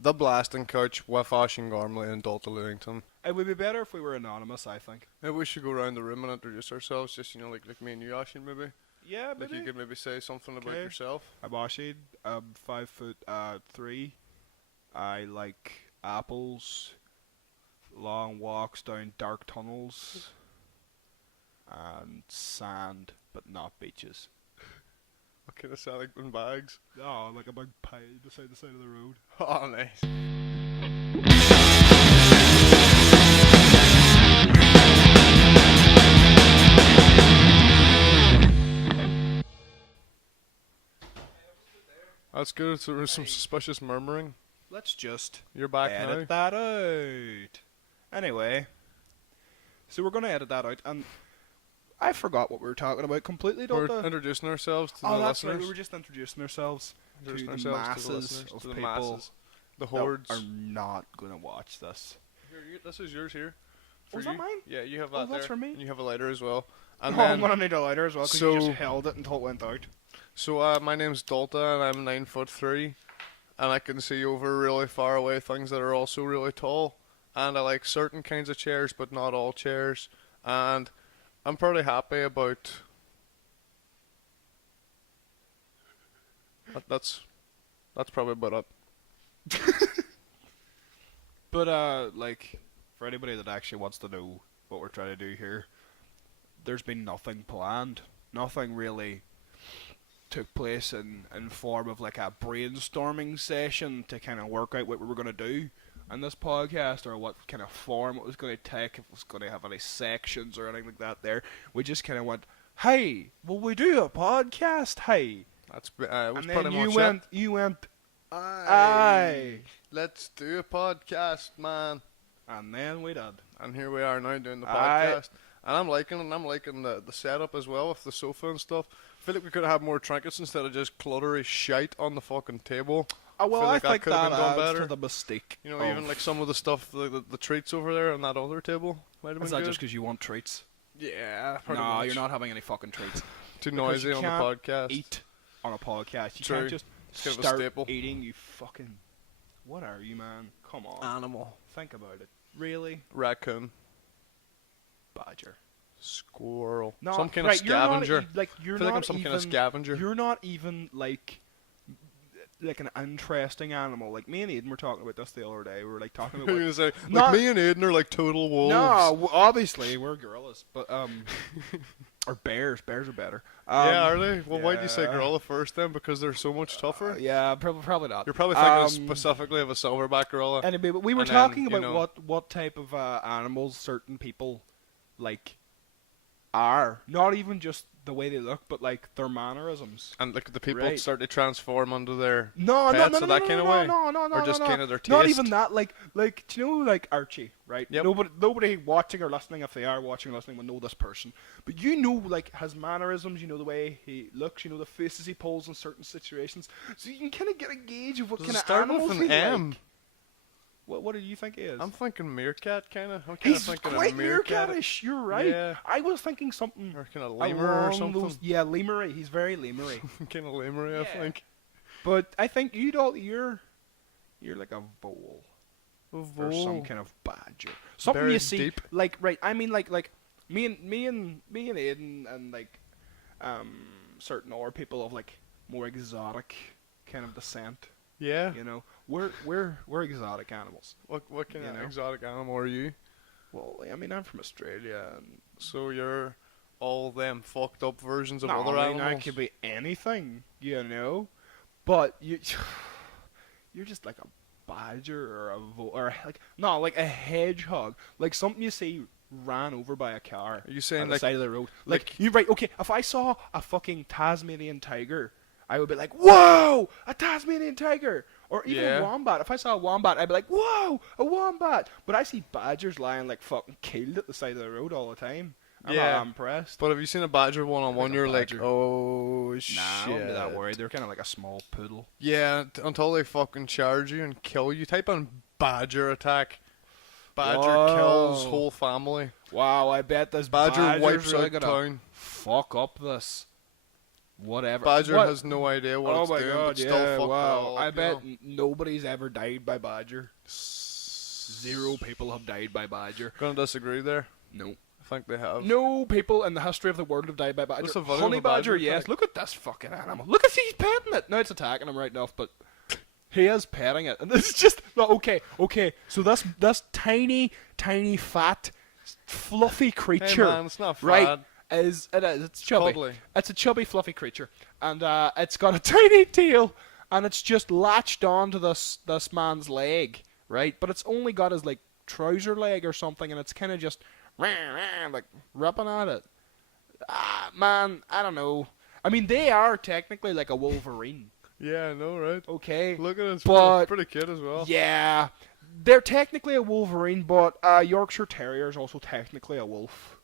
The Blasting Couch with Ashen Gormley and Dalton Lewington. It would be better if we were anonymous, I think. Maybe we should go around the room and introduce ourselves, just, like me and you, Ashen, maybe? Yeah, Like, maybe. you could maybe say something about Okay. yourself. I'm Ashid. I'm 5'3". I like apples, long walks down dark tunnels, and sand, but not beaches. What kind of sound like in bags? Oh, like a big pile beside the side of the road. Oh, nice. That's good. So there's some suspicious murmuring. Let's just You're back edit now. that out. Anyway, so we're gonna edit that out, and I forgot what we were talking about completely. We're Don't I? introducing ourselves to Oh, the that's right. listeners. We were just introducing ourselves Introducing to the ourselves to the masses listeners, of to the people masses. The that hordes. are not gonna watch this. Here, this is yours here. Was that mine? Yeah, you have Oh, that that's there. for me? And you have a lighter as well. And Oh, then, I'm gonna need a lighter as well because so- you just held it until it went out. so my name's Dalta and I'm 9'3", and I can see over really far away things that are also really tall. And I like certain kinds of chairs, but not all chairs. And I'm pretty happy about. That's probably about it. But like, for anybody that actually wants to know what we're trying to do here, there's been nothing planned. Nothing really took place in form of like a brainstorming session to kind of work out what we were going to do on this podcast, or what kind of form it was going to take, if it was going to have any sections or anything like that there. We just kind of went, hey, will we do a podcast? Hey. It was And pretty then much you went, it. aye. Let's do a podcast, man. And then we did. And here we are now doing the Aye. podcast. And I'm liking it, and I'm liking the setup as well with the sofa and stuff. I feel like we could have had more trinkets instead of just cluttery shite on the fucking table. Oh, well, Feel I like that think could have that been done adds better. to the mystique. You know, even like some of the stuff, the treats over there on that other table might have been Is that good. just because you want treats? Yeah, pretty No, much. you're not having any fucking treats. Too Because noisy you on the can't podcast. Eat on a podcast. You True. can't just It's kind of a start staple. eating. You fucking. What are you, man? Come on. Animal. Think about it. Really? Raccoon. Badger. Squirrel. No, Some kind right, of scavenger. You're not, like you're I feel like not I'm some even, kind of scavenger. You're not even like an interesting animal. Like me and Aiden were talking about this the other day. We were like talking about. You're gonna say, like Not- me and Aiden are like total wolves. No, obviously we're gorillas, but or bears. Bears are better. Yeah, are they? Well, why'd you say yeah. gorilla first then? Because they're so much tougher? Yeah, probably not. You're probably thinking Um, specifically of a silverback gorilla. Anyway, but we were And then, talking you about know- what type of animals certain people like are. Not even just the way they look, but like their mannerisms. And like the people Right. start to transform under their No, pets, no, so no, that no, kind of no, way? no, no, no, Or just no, kind of their Not taste? even that. Like, do you know, like Archie, right? Yep. Nobody watching or listening, if they are watching or listening, will know this person. But you know, like his mannerisms. You know the way he looks. You know the faces he pulls in certain situations. So you can kind of get a gauge of what Does kind it of start animals with he an M? like. What do you think he is? I'm thinking meerkat, kind of. I'm kind of He's thinking quite a meerkat. meerkatish. You're right. Yeah. I was thinking something Or kind of lemur or along something. those. Yeah, lemur. He's very lemur. Kind of lemur, I Yeah. think. But I think you're like a vole. Or some Vole. kind of badger. Something Buried you see, deep. like right. I mean, like me and Aiden and like certain other people of like more exotic kind of descent. Yeah. You know, we're exotic animals. What kind You of know? exotic animal are you? Well, I mean, I'm from Australia, and So you're all them fucked up versions of no, other I mean, animals? I could be anything, you know. But you're just like a badger or or like a hedgehog, like something you see ran over by a car. Are you saying on the like side of the road? like- Like you're right. Okay, if I saw a fucking Tasmanian tiger, I would be like, "Whoa, a Tasmanian tiger!" Or even Yeah. a wombat. If I saw a wombat, I'd be like, "Whoa, a wombat!" But I see badgers lying like fucking killed at the side of the road all the time. I'm Yeah. not impressed. But have you seen a badger one-on-one? Like a You're like, badger. oh Nah, shit. I wouldn't be that worried. They're kind of like a small poodle. Yeah, until they fucking charge you and kill you. Type on badger attack. Badger Whoa. kills whole family. Wow, I bet this Badger badger's wipes really out gonna town. fuck up this. whatever. Badger What? has no idea what Oh it's my doing, god, but still yeah, fucked it wow. all I up, bet you know? nobody's ever died by badger. 0 people have died by badger. Gonna disagree there. No. I think they have. No people in the history of the world have died by badger. What's the video Honey of a badger yes. attack? Look at this fucking animal. Look at he's petting it. Now it's attacking him right enough, but he is petting it. And this is just okay. So this tiny, fat, fluffy creature, Hey man, it's not right? fat. It's chubby. Cuddly. It's a chubby, fluffy creature, and it's got a tiny tail, and it's just latched onto this man's leg, right? But it's only got his like trouser leg or something, and it's kind of just like rubbing at it. Man, I don't know. I mean, they are technically like a Wolverine. Yeah, I know, right? Okay. Look at it, it's But- pretty cute as well. Yeah, they're technically a Wolverine, but Yorkshire Terrier is also technically a wolf.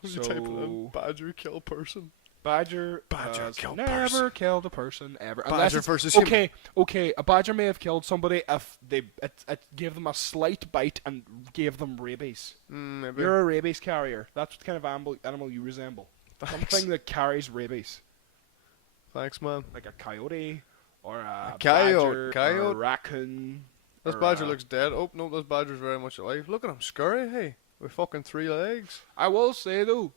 When you type it in, badger kill person. Badger Badger kill never person. killed a person ever. Badger Unless it's- versus okay. A badger may have killed somebody if it gave them a slight bite and gave them rabies. Maybe. You're a rabies carrier. That's what kind of animal you resemble. Thanks. Something that carries rabies, Thanks, man. like a coyote or a coyote. badger or a raccoon. This or badger a- looks dead. Oh, no, this badger's very much alive. Look at him, scurry, hey. With fucking 3 legs. I will say though,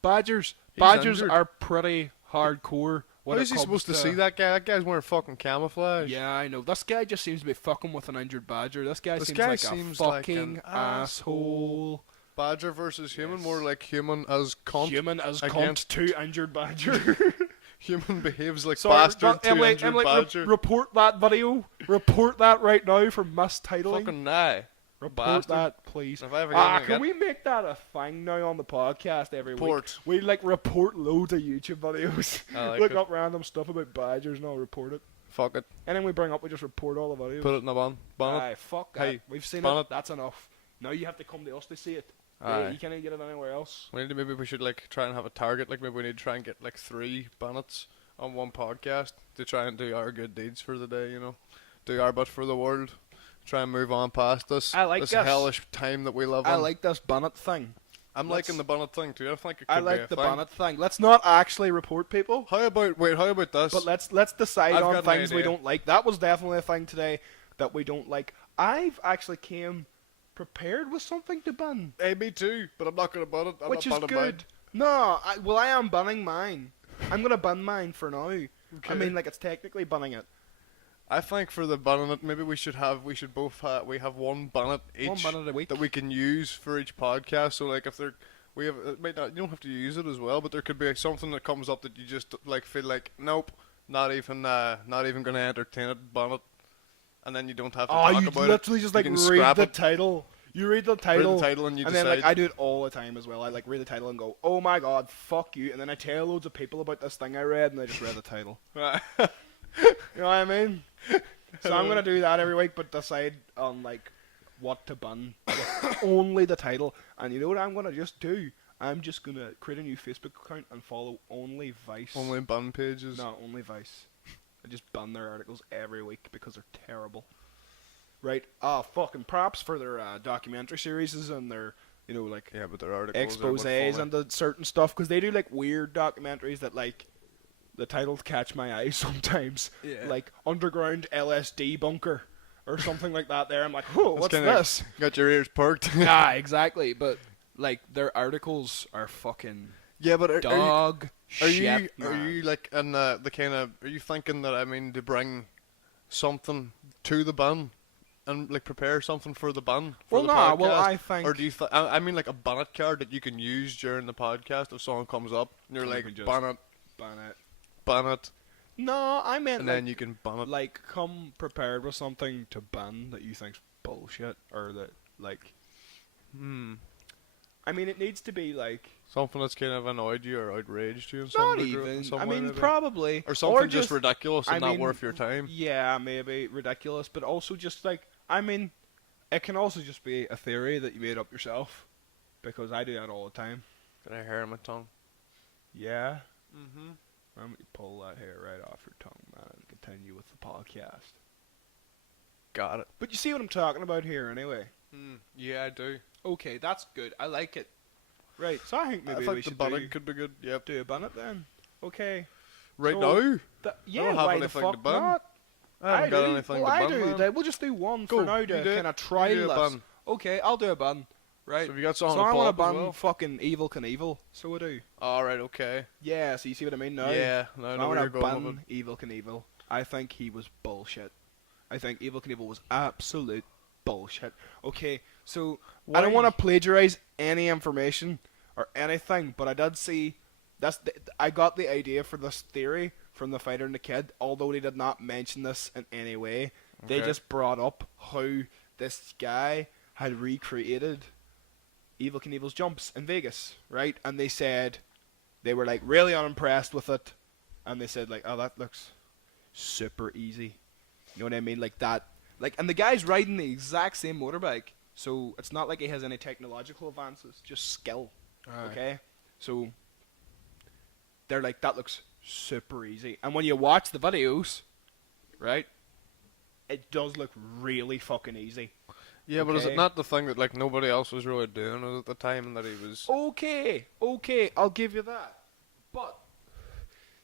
badgers He's injured. are pretty hardcore. How is he supposed to see that guy? That guy's wearing fucking camouflage. Yeah, I know. This guy just seems to be fucking with an injured badger. This guy This seems guy like seems a like fucking an asshole. Badger versus human, Yes. more like human as cunt. Human as cunt against- to injured badger. Human behaves like Sorry, bastard to Emily, injured Emily, badger. report that video. Report that right now for mistitling. Fucking nah. Report bastard. that, please. If I ever get him Can again- we make that a thing now on the podcast every Report. week? We like report loads of YouTube videos. I like Look it. up random stuff about badgers and I'll report it. Fuck it. Anything we bring up, we just report all the videos. Put it in the ban. Ban it. Aye, fuck that. Hey, We've seen ban it. it. That's enough. Now you have to come to us to see it. Aye. You can't get it anywhere else. Maybe we should like try and have a target. Like maybe we need to try and get like 3 bannets on one podcast to try and do our good deeds for the day. You know, do our bit for the world. Try and move on past this. I like this this. hellish time that we live I in. like this bonnet thing. I'm let's- liking the bonnet thing too. I think it could I be like a the thing. bonnet thing. Let's not actually report people, How about this? but let's decide I've on got an things we idea. don't like. That was definitely a thing today that we don't like. I've actually came prepared with something to ban, Hey, me too, but I'm not gonna ban it. I'm which is not banning good. No, I am banning mine. I'm gonna ban mine for now. I Okay. mean, like it's technically banning it. I think for the banning it, maybe we should both have one bannet each One bannet a week. that we can use for each podcast. So like if there we have it might not, you don't have to use it as well, but there could be something that comes up that you just like feel like nope, not even gonna entertain it, ban it, and then you don't have to Oh, talk you about literally it. just You like can read scrap the it. title. You read the Read title, the title and you and decide. then like I do it all the time as well. I like read the title and go, "Oh my god, fuck you!" And then I tell loads of people about this thing I read, and I just read the title. You know what I mean? So I'm gonna do that every week, but decide on like what to ban. with only the title, and you know what I'm gonna just do? I'm just gonna create a new Facebook account and follow only Vice. Only ban pages. No, only Vice. I just ban their articles every week because they're terrible. Right? Fucking props for their documentary series and their, you know, like Yeah, but their articles exposés and the certain stuff, because they do like weird documentaries that like the titles catch my eye sometimes. Yeah. Like Underground LSD Bunker or something like that. There, I'm like, whoa, what's this? Got your ears perked. Yeah, exactly. But like their articles are fucking Yeah, but dog Are shit. you like in the kind of are you thinking that to bring something to the ban and like prepare something for the ban for Well, the no, podcast? well, I think- or do you I mean like a bannet card that you can use during the podcast if someone comes up and you're You like can just ban ban it it. No, I meant and like, then you can ban it. like come prepared with something to ban that you think's bullshit or that like. I mean, it needs to be like Something that's kind of annoyed you or outraged you in not some degree, in even. some I way, mean, maybe. probably or something just ridiculous and I not mean, worth your time. Yeah, maybe ridiculous, but also just like I mean, it can also just be a theory that you made up yourself, because I do that all the time. Got a hair on my tongue. Yeah. Mm-hmm. Why don't you pull that hair right off your tongue, man, and continue with the podcast? Got it. But you see what I'm talking about here, anyway. Yeah, I do. Okay, that's good. I like it. Right, so I think maybe I think we the should banning could be good. Yep. do a bannet then. Okay. Right So, now? Yeah, I don't have why the anything fuck to ban. not? I haven't got do. anything Well, to I ban, do. man. Like, we'll just do one Go, for now you to do it. kind of You trial do a this. ban. Okay, I'll do a ban. Right. So have you got something So to I pull want to up as ban well? fucking Evel Knievel. So I do. Alright, okay. Yeah, so you see what I mean now? Yeah, now I So know I where want you're to going with it. ban Evel Knievel. I think he was bullshit. I think Evel Knievel was absolute bullshit. Okay, so I don't want to plagiarize any information or anything, but I did see I got the idea for this theory from the fighter and the kid, although they did not mention this in any way. They Okay. just brought up how this guy had recreated Evel Knievel's jumps in Vegas, right? And they said they were like really unimpressed with it, and they said like, "Oh, that looks super easy." You know what I mean? Like that. Like, and the guy's riding the exact same motorbike, so it's not like he has any technological advances, just skill. Aye. Okay, so they're like, that looks super easy. And when you watch the videos, right, it does look really fucking easy. Yeah, but is Okay. it not the thing that like nobody else was really doing it at the time and that he was... Okay, I'll give you that. But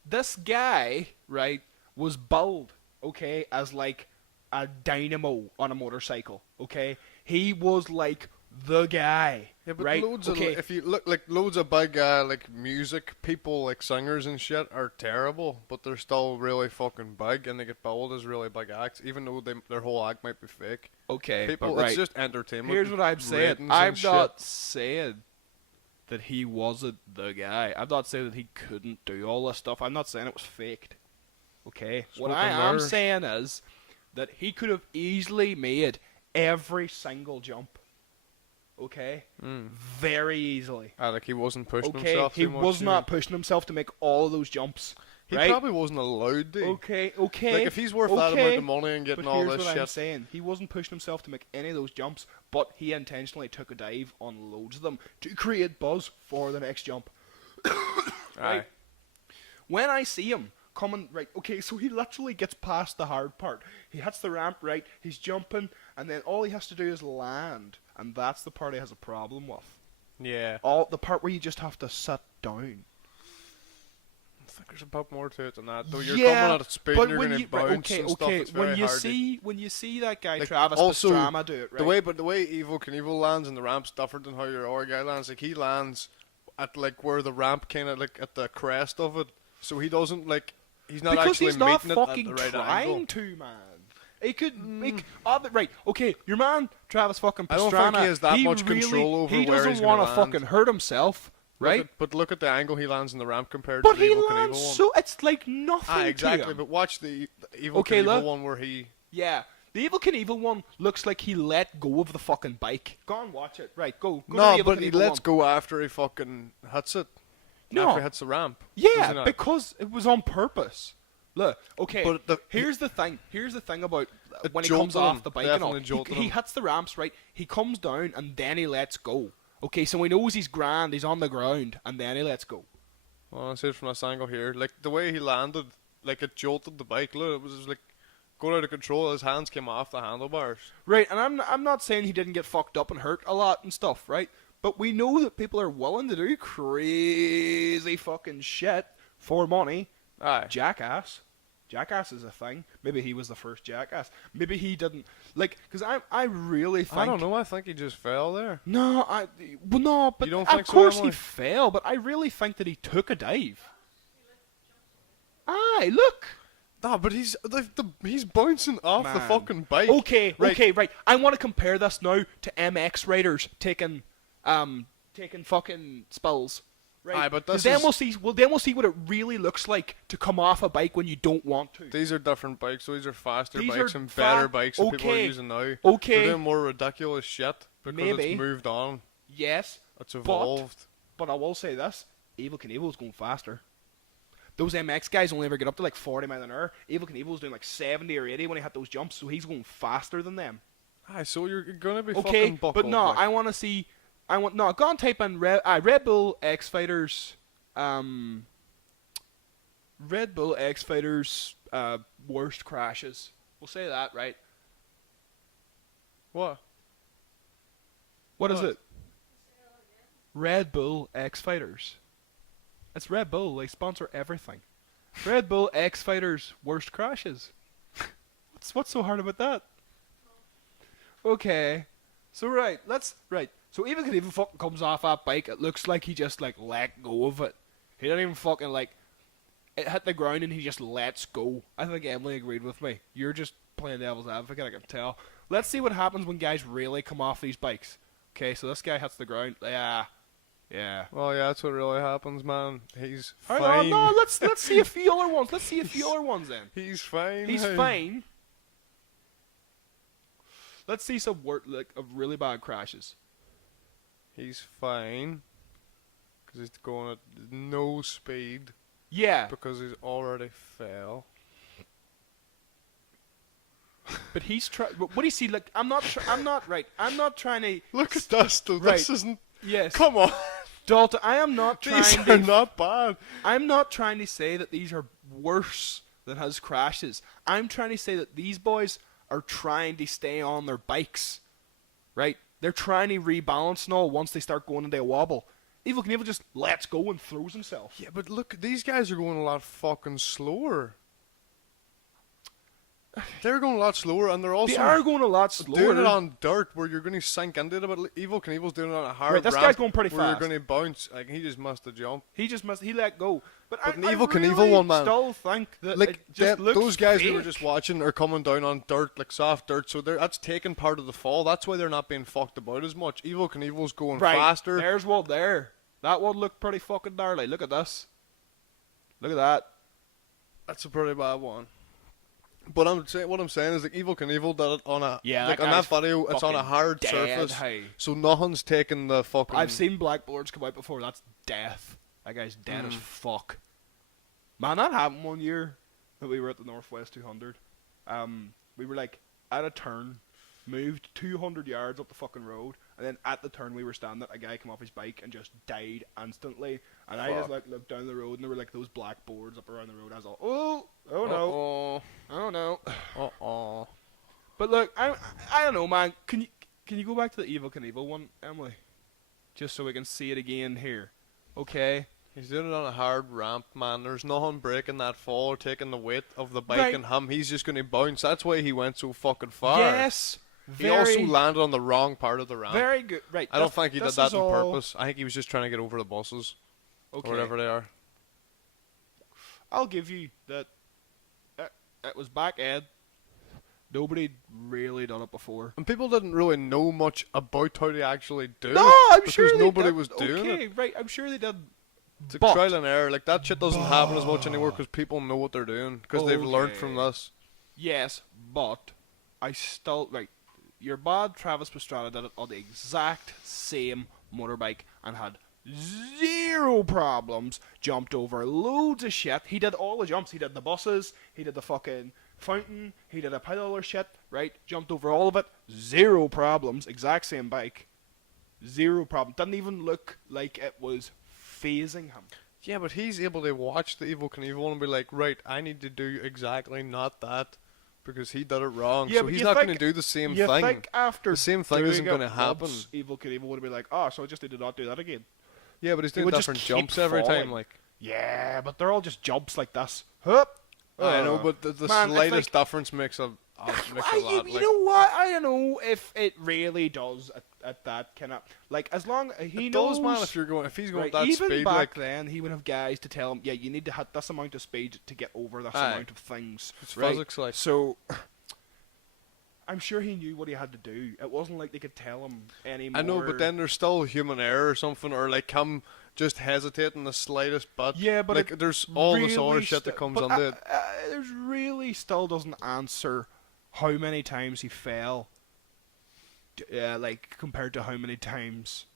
this guy, right, was billed, okay, as like a dynamo on a motorcycle, okay? He was like the guy, Yeah, but right? loads okay. of... If you look, like, loads of big, like, music people, like, singers and shit are terrible, but they're still really fucking big and they get billed as really big acts, even though their whole act might be fake. Okay, People, but right. it's just entertainment. Here's what I'm saying. ratings I'm and not shit. saying that he wasn't the guy. I'm not saying that he couldn't do all this stuff. I'm not saying it was faked. Okay? What Smoke I and am mirrors. saying is that he could have easily made every single jump. Okay? Very easily. Like he wasn't pushing Okay? himself He too much. was you not mean? pushing himself to make all of those jumps. He right? probably wasn't allowed to. Okay. Like if he's worth that amount of money and getting But all here's this what shit. I'm saying. He wasn't pushing himself to make any of those jumps, but he intentionally took a dive on loads of them to create buzz for the next jump. Aye. When I see him coming, right, okay, so he literally gets past the hard part. He hits the ramp, right, he's jumping, and then all he has to do is land. And that's the part he has a problem with. Yeah. The part where you just have to sit down. I think there's a bit more to it than that. Though you're Yeah, coming at a speed but and you're when going you to bounce okay, and stuff, okay, it's very hard to... when you see that guy Like, Travis also, Pastrana do it, right? The way Evel Knievel lands in the ramp's different than how your other guy lands. Like he lands at like where the ramp kind of like at the crest of it, so he doesn't like he's not because actually he's not meeting it at fucking the right trying angle. to, man. He could make right. Okay, your man Travis fucking Pastrana. I don't think he has that much control over He where doesn't he's want gonna to land. fucking hurt himself, right? But look at the angle he lands in the ramp compared But to the he Evel Knievel lands one. so it's like nothing. Exactly. To him. But watch the Evel Okay, Knievel look. one where he... Yeah, the Evel Knievel one looks like he let go of the fucking bike. Go and watch it. Right, go. No, to the Evel but he Knievel lets one. go after he fucking hits it. No. After he hits the ramp. Does he Yeah, not? because it was on purpose. Look, okay. But here's the thing. Here's the thing about It when he comes jolted him. off the bike and all. Definitely jolted He him. hits the ramps, right? He comes down and then he lets go. Okay, so he knows he's grand. He's on the ground and then he lets go. Well, I see it from this angle here. Like the way he landed, like it jolted the bike. Look, it was just, like going out of control. His hands came off the handlebars. Right, and I'm not saying he didn't get fucked up and hurt a lot and stuff, right? But we know that people are willing to do crazy fucking shit for money. Aye. Jackass. Jackass is a thing. Maybe he was the first jackass. Maybe he didn't like because I really think I don't know. I think he just fell there. No, no, but You don't of think so, course he Emily? fell. But I really think that he took a dive. Aye, look. No, but he's he's bouncing off the Man. fucking bike. Okay, Right. okay, right. I want to compare this now to MX riders taking fucking spills. Right. Aye, but 'Cause this then is- we'll see what it really looks like to come off a bike when you don't want to. These are different bikes. So these are faster These bikes are and better fa- bikes that people are okay, using now. okay. They're doing more ridiculous shit because Maybe. it's moved on. Yes, It's evolved. but I will say this: Evel Knievel's going faster. Those MX guys only ever get up to like 40 mile an hour. Evel Knievel's doing like 70 or 80 when he had those jumps, so he's going faster than them. Aye, so you're gonna be Okay, fucking buckled. but no, like. I want to see. No. Go and type in Red Bull X Fighters. Red Bull X Fighters worst crashes. We'll say that, right? What? What is What? it? Red Bull X Fighters. It's Red Bull. They sponsor everything. Red Bull X Fighters worst crashes. What's so hard about that? Okay. So So Evel Knievel fucking comes off that bike. It looks like he just like let go of it. He didn't even fucking like. It hit the ground and he just lets go. I think Emily agreed with me. You're just playing devil's advocate, I can tell. Let's see what happens when guys really come off these bikes. Okay, so this guy hits the ground. Yeah. Well, yeah, that's what really happens, man. He's Hang fine. on, no, let's see a few other ones. Let's see a few other ones then. He's fine. He's hey. fine. Let's see some of really bad crashes. He's fine. Because he's going at no speed. Yeah. Because he's already fell. But he's trying. What do you see? Like, I'm not trying to. Look at this, though. Right. This isn't. Yes. Come on. Dalton, I am not trying These to. are not bad. I'm not trying to say that these are worse than his crashes. I'm trying to say that these boys are trying to stay on their bikes. Right? They're trying to rebalance and all once they start going into a wobble. Evel Knievel just lets go and throws himself. Yeah, but look, these guys are going a lot fucking slower. They're going a lot slower, and they're also They are going a lot slower. doing it on dirt where you're going to sink into it. But Evel Knievel's doing it on a hard Right, this ramp guy's going pretty where fast. you're going to bounce. Like, he just must have jumped. He let go. But But I an Evel really Knievel one, man. still think that Like, it just looks those guys we were fake. just watching are coming down on dirt, like soft dirt, so that's taking part of the fall. That's why they're not being fucked about as much. Evel Knievel's going Right, faster. there's one there. That one looked pretty fucking gnarly. Look at this. Look at that. That's a pretty bad one. But what I'm saying is like Evel Knievel did it on a Yeah, like that on that guy's video. It's on a fucking hard dead, surface, hey. so nothing's taking the fucking. I've seen blackboards come out before. That's death. That guy's dead as fuck. Man, that happened one year that we were at the Northwest 200. We were like at a turn, moved 200 yards up the fucking road, and then at the turn we were standing. A guy came off his bike and just died instantly. And I just like looked down the road, and there were like those black boards up around the road. I was all, oh no, oh no. But look, I don't know, man. Can you go back to the Evel Knievel one, Emily, just so we can see it again here? Okay. He's doing it on a hard ramp, man. There's nothing breaking that fall or taking the weight of the bike Right. and him. He's just going to bounce. That's why he went so fucking far. Yes. He also landed on the wrong part of the ramp. Very good. Right. I don't think he did that on all- purpose. I think he was just trying to get over the buses Okay. or whatever they are. I'll give you that. It was back Ed. Nobody really done it before. And people didn't really know much about how to actually do No, it. I'm because sure they nobody did. was doing Okay, it. right. I'm sure they did. It's a But- trial and error. Like that shit doesn't happen as much anymore because people know what they're doing because they've learned from Okay. this. Yes, but I still Your bad Travis Pastrana did it on the exact same motorbike and had zero problems. Jumped over loads of shit. He did all the jumps. He did the buses. He did the fucking fountain. He did a pile of other shit. Right? Jumped over all of it. Zero problems. Exact same bike. Zero problem. Didn't even look like it was phasing him. Yeah, but he's able to watch the Evel Knievel and be like, right, I need to do exactly not that because he did it wrong. Yeah, So but he's you not going think- to do the same You thing. think after The same thing doing isn't it gonna happen. once, Evel Knievel would be like, oh, so I just need to not do that again. Yeah, but he's He doing would just different keep jumps every falling. time. Like, Yeah, but they're all just jumps like this. Hup. I know, but the Man, I slightest think- difference makes a makes I, a lot. you like, know what? I don't know if it really does at that kind of like as long he it knows. does, man. If he's going Right, at that even speed, back like then, he would have guys to tell him, yeah, you need to hit this amount of speed to get over this Aye. amount of things. it's right? physics, like. So, I'm sure he knew what he had to do. It wasn't like they could tell him anymore. I know, but then there's still human error or something, or like him just hesitating the slightest bit. yeah, but like it there's all this really other shit that comes but into it. There's really still doesn't answer how many times he fell. Like compared to how many times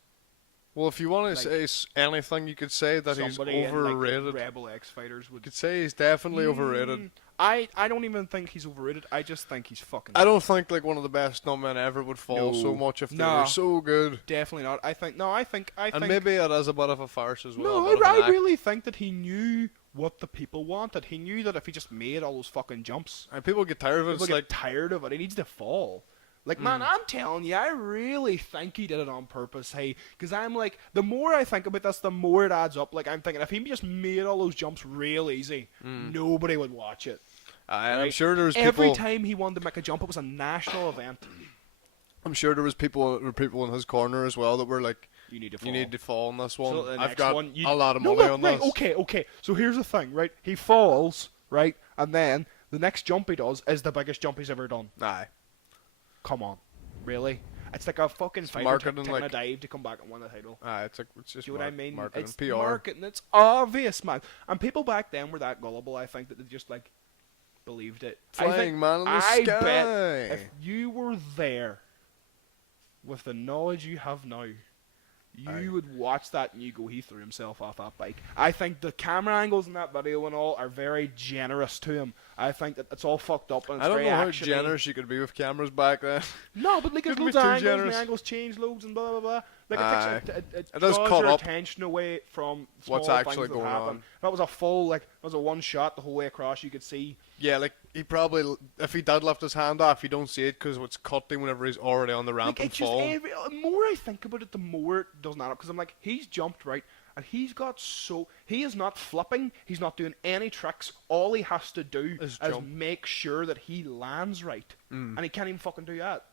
Well, if you want to like, say anything, you could say that he's somebody overrated. in like, Rebel X Fighters would. You could say he's definitely overrated. I don't even think he's overrated. I just think he's fucking. I don't think like one of the best stuntmen ever would fall so much if they Nah. were so good. Definitely not. I think And maybe it is a bit of a farce as well. No, a bit of an I act. really think that he knew what the people wanted. He knew that if he just made all those fucking jumps, And people get tired of it. people It's get like tired of it. He needs to fall. Like, man, I'm telling you, I really think he did it on purpose, hey, because I'm like, the more I think about this, the more it adds up. Like, I'm thinking, if he just made all those jumps real easy, nobody would watch it. And Right? I'm sure there was Every people. time he wanted to make a jump, it was a national event. I'm sure there was people in his corner as well that were like, You need to fall. "You need to fall on this one." So the I've next got one, a lot of No, money look, on right, this. okay. So here's the thing, right? He falls, right, and then the next jump he does is the biggest jump he's ever done. Aye. Come on, really? It's like a fucking fighter marketing, taking a like- dive to come back and win the title. Aye, it's just Do you know what I mean? marketing, It's PR. marketing. It's obvious, man. And people back then were that gullible. I think that they just like believed it. Flying man in the I sky. bet if you were there with the knowledge you have now, you Aye. would watch that and you go, he threw himself off that bike. I think the camera angles in that video and all are very generous to him. I think that it's all fucked up and it's I don't very know how actiony. generous you could be with cameras back then. No, but like there's Couldn't loads be of too angles, generous. the angles change loads and blah blah blah. Like Aye. it It does draws cut your up attention away from small what's actually things that going happen. on. If that was a full, like, that was a one shot the whole way across, you could see. Yeah, like he probably, if he did lift his hand off, you don't see it because it's cutting whenever he's already on the ramp Like, and it's just falling. the more I think about it, the more it doesn't add up. Because I'm like, he's jumped right, and he is not flipping, he's not doing any tricks. All he has to do Is is jump. make sure that he lands right, and he can't even fucking do that.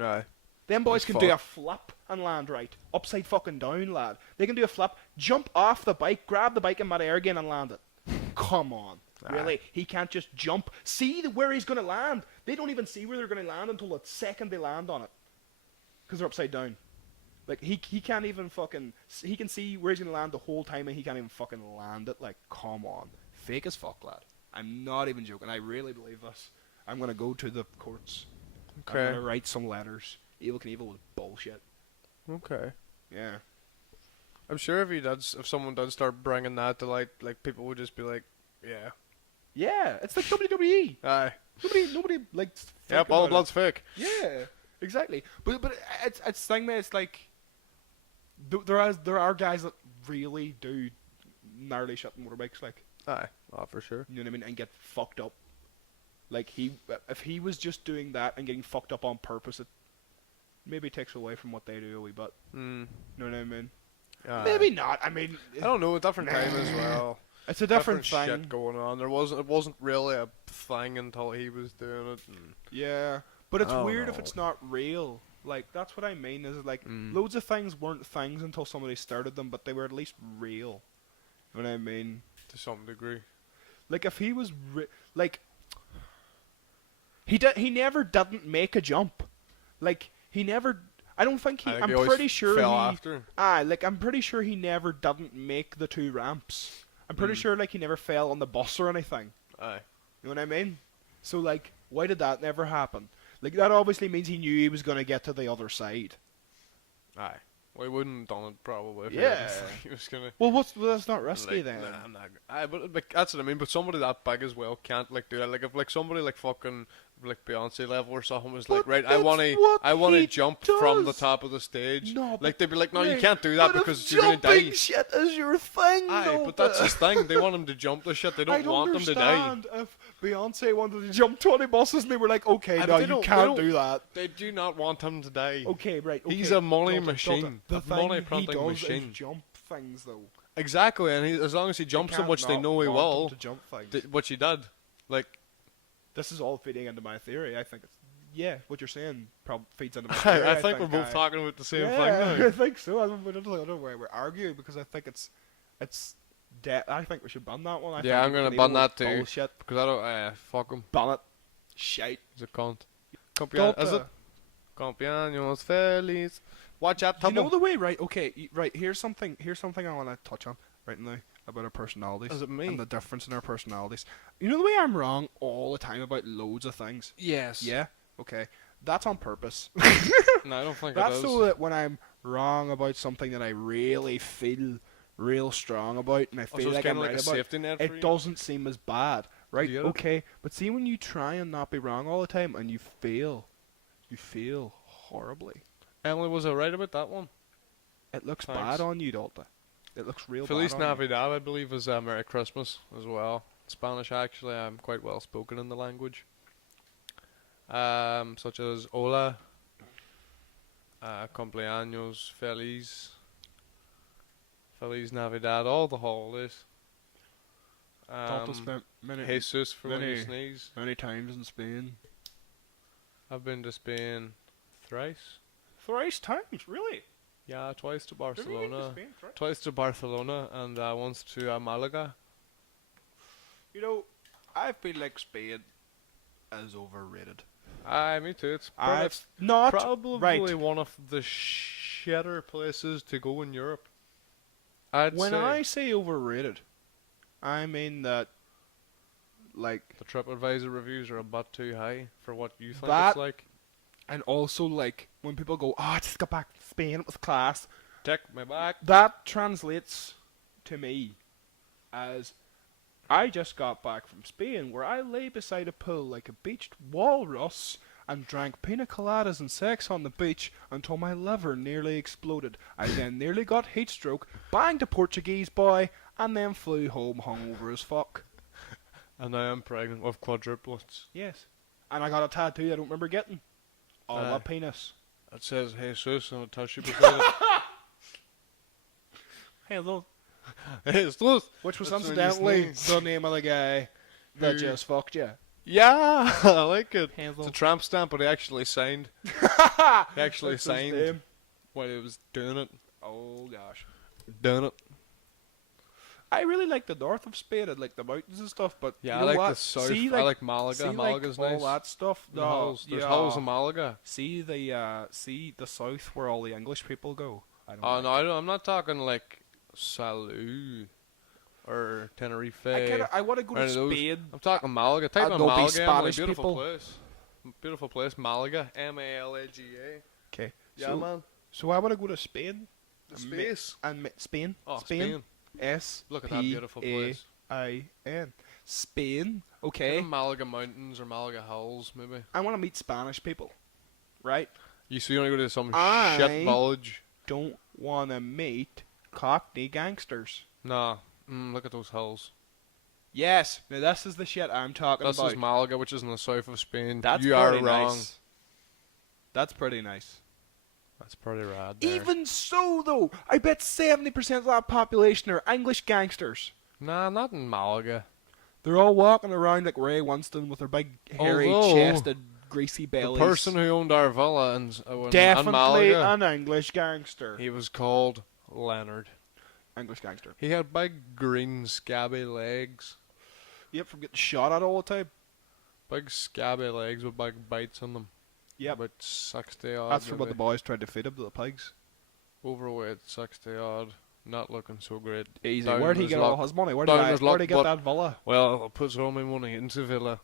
Aye. Them boys That's can do a fucked. flip and land right. Upside fucking down, lad. They can do a flip, jump off the bike, grab the bike in mid-air again and land it. Come on. Really? He can't just jump. See where he's going to land. They don't even see where they're going to land until the second they land on it. Because they're upside down. Like, he can't even fucking... He can see where he's going to land the whole time and he can't even fucking land it. Like, come on. Fake as fuck, lad. I'm not even joking. I really believe this. I'm going to go to the courts. I'm Okay. going to write some letters. Evel Knievel was bullshit. Okay. Yeah. I'm sure if someone did start bringing that to light, like people would just be like, yeah. Yeah, it's like WWE. Aye. Nobody likes. Yep, all the blood's fake. Yeah, exactly. But it's thing that it's like there are guys that really do gnarly shit in motorbikes, like, Aye. Oh, for sure. you know what I mean, and get fucked up. Like if he was just doing that and getting fucked up on purpose, it maybe takes away from what they do a wee bit. Mm. You know what I mean? Aye. Maybe not. I mean, I don't know. A different time as well. it's a different thing. shit going on. It wasn't really a thing until he was doing it. And Yeah, but it's I don't weird if know. it's not real. Like, that's what I mean, is like, Mm. loads of things weren't things until somebody started them, but they were at least real. You know what I mean? to some degree. Like, if he was, like, he never didn't make a jump. Like, he never, I don't think he, I think I'm he always pretty sure fell he, after. like, I'm pretty sure he never didn't make the 2 ramps. I'm pretty sure, like, he never fell on the bus or anything. Aye. You know what I mean? So, like, why did that never happen? Like, that obviously means he knew he was going to get to the other side. Aye. Well, he wouldn't have done it probably. If Yeah. He was gonna. Well, that's not risky Like, then. nah, I'm not. Aye, but like, that's what I mean. But somebody that big as well can't like do that. Like if like somebody like fucking like Beyonce level or something was like, But right, that's what I want to he jump from the does. top of the stage. No, like but- they'd be like, no, you Right, can't do that but if because you're gonna die. jumping shit is your thing, Aye, though, but that's his thing. They want him to jump the shit. They I don't want him to die. understand if Beyonce wanted to jump 20 buses and they were like, okay, Aye, but no, they you don't- they can't don't- do that. They do not want him to die. Okay, right. Okay. He's a money Delta, machine. The A thing money he printing does machine. is jump things, though. Exactly, and as long as he jumps them, can't which they not know he want him will, to jump things. which he did. Like, This is all feeding into my theory. I think it's what you're saying feeds into my theory. I think we're both talking about the same yeah, thing now. I think so. I don't know why we're arguing because I think it's I think we should ban that one. Yeah, I'm gonna ban that too. Bullshit. Because I don't, fuck him. Ban it. Shite. He's a cunt. Delta. Is it? Cumpleaños feliz. Watch out, You know Tumble. the way, right? Okay, right. Here's something I want to touch on right now about our personalities. Is it me? And the difference in our personalities. You know the way I'm wrong all the time about loads of things. Yes. Yeah. Okay. That's on purpose. No, I don't think That's it is. so that when I'm wrong about something that I really feel real strong about, and I Oh, feel so it's like kind I'm of like right a about, safety net for you? it doesn't seem as bad, right? Do you get it? Okay, but see when you try and not be wrong all the time and you fail horribly. Emily, was I right about that one? It looks Thanks. bad on you, Dalta. It looks real Feliz bad on you. Navidad, I believe, is Merry Christmas as well. Spanish, actually, I'm quite well spoken in the language. such as Hola, Cumpleaños, Feliz Navidad, all the holidays. Dalton spent many, Jesus for when you many, sneeze. many times in Spain. I've been to Spain thrice. Thrice times, really? Yeah, twice to Did we get to Barcelona, Spain thrice? twice to Barcelona, and once to Malaga. You know, I feel like Spain is overrated. Aye, me too. It's I've not probably right. one of the shitter places to go in Europe. I'd When say I say overrated, I mean that, like, the TripAdvisor reviews are a bit too high for what you think That- it's like. and also like when people go, "Oh, I just got back from Spain. It was class." Take me back. That translates to me as I just got back from Spain, where I lay beside a pool like a beached walrus and drank pina coladas and sex on the beach until my liver nearly exploded. I then nearly got heat stroke, banged a Portuguese boy, and then flew home hungover as fuck. And I am pregnant with quadruplets. Yes. And I got a tattoo I don't remember getting. On my Aye. penis. It says Jesus on a tissue beside it. Hey, look. Jesus. Which was That's when you incidentally sneeze. the name of the guy that Who- just fucked you. Yeah, I like it. It's Hazel. a tramp stamp, but he actually signed. He actually That's his signed name. while he was doing it. Oh gosh. Doing it. I really like the north of Spain and like the mountains and stuff, but Yeah, you I know like what? the south. See, I like Malaga. see, Malaga's like, nice. all that stuff. The No, hills. There's yeah. hills in Malaga. See the south where all the English people go. I don't Oh like no, it. I'm not talking like Salou or Tenerife. I want to go Or any to of those. Spain. I'm talking Malaga. Type And in there'll be Malaga. Emily, Spanish beautiful people. place. Beautiful place, Malaga. Malaga. Okay. Yeah, so, man. so I want to go to Spain. The And space. Spain. Oh, Spain. Spain. S. Look at that beautiful place. P-A-I-N. Spain. Maybe Okay. Malaga Mountains or Malaga Hills, maybe. I want to meet Spanish people. Right? You so you want to go to some I- shit village? Don't want to meet Cockney gangsters. Nah. Look at those hills. Yes. Now this is the shit I'm talking This about. is Malaga, which is in the south of Spain. That's you are pretty wrong. nice. That's pretty nice. That's pretty rad. There. Even so, though, I bet 70% of that population are English gangsters. Nah, not in Malaga. They're all walking around like Ray Winston with their big, hairy, Although, chested, greasy bellies. The person who owned our villa in Definitely Malaga, an English gangster. he was called Leonard. English gangster. He had big green scabby legs. Yep, from getting shot at all the time. Big scabby legs with big bites on them. Yep. About 60 odd. That's from what the maybe. boys tried to feed him to the pigs. Overweight, 60 odd. Not looking so great. Easy. Down Where'd he his get luck. all his money? Where'd Down he his luck, get but- that villa? Well, I puts all my money into villa.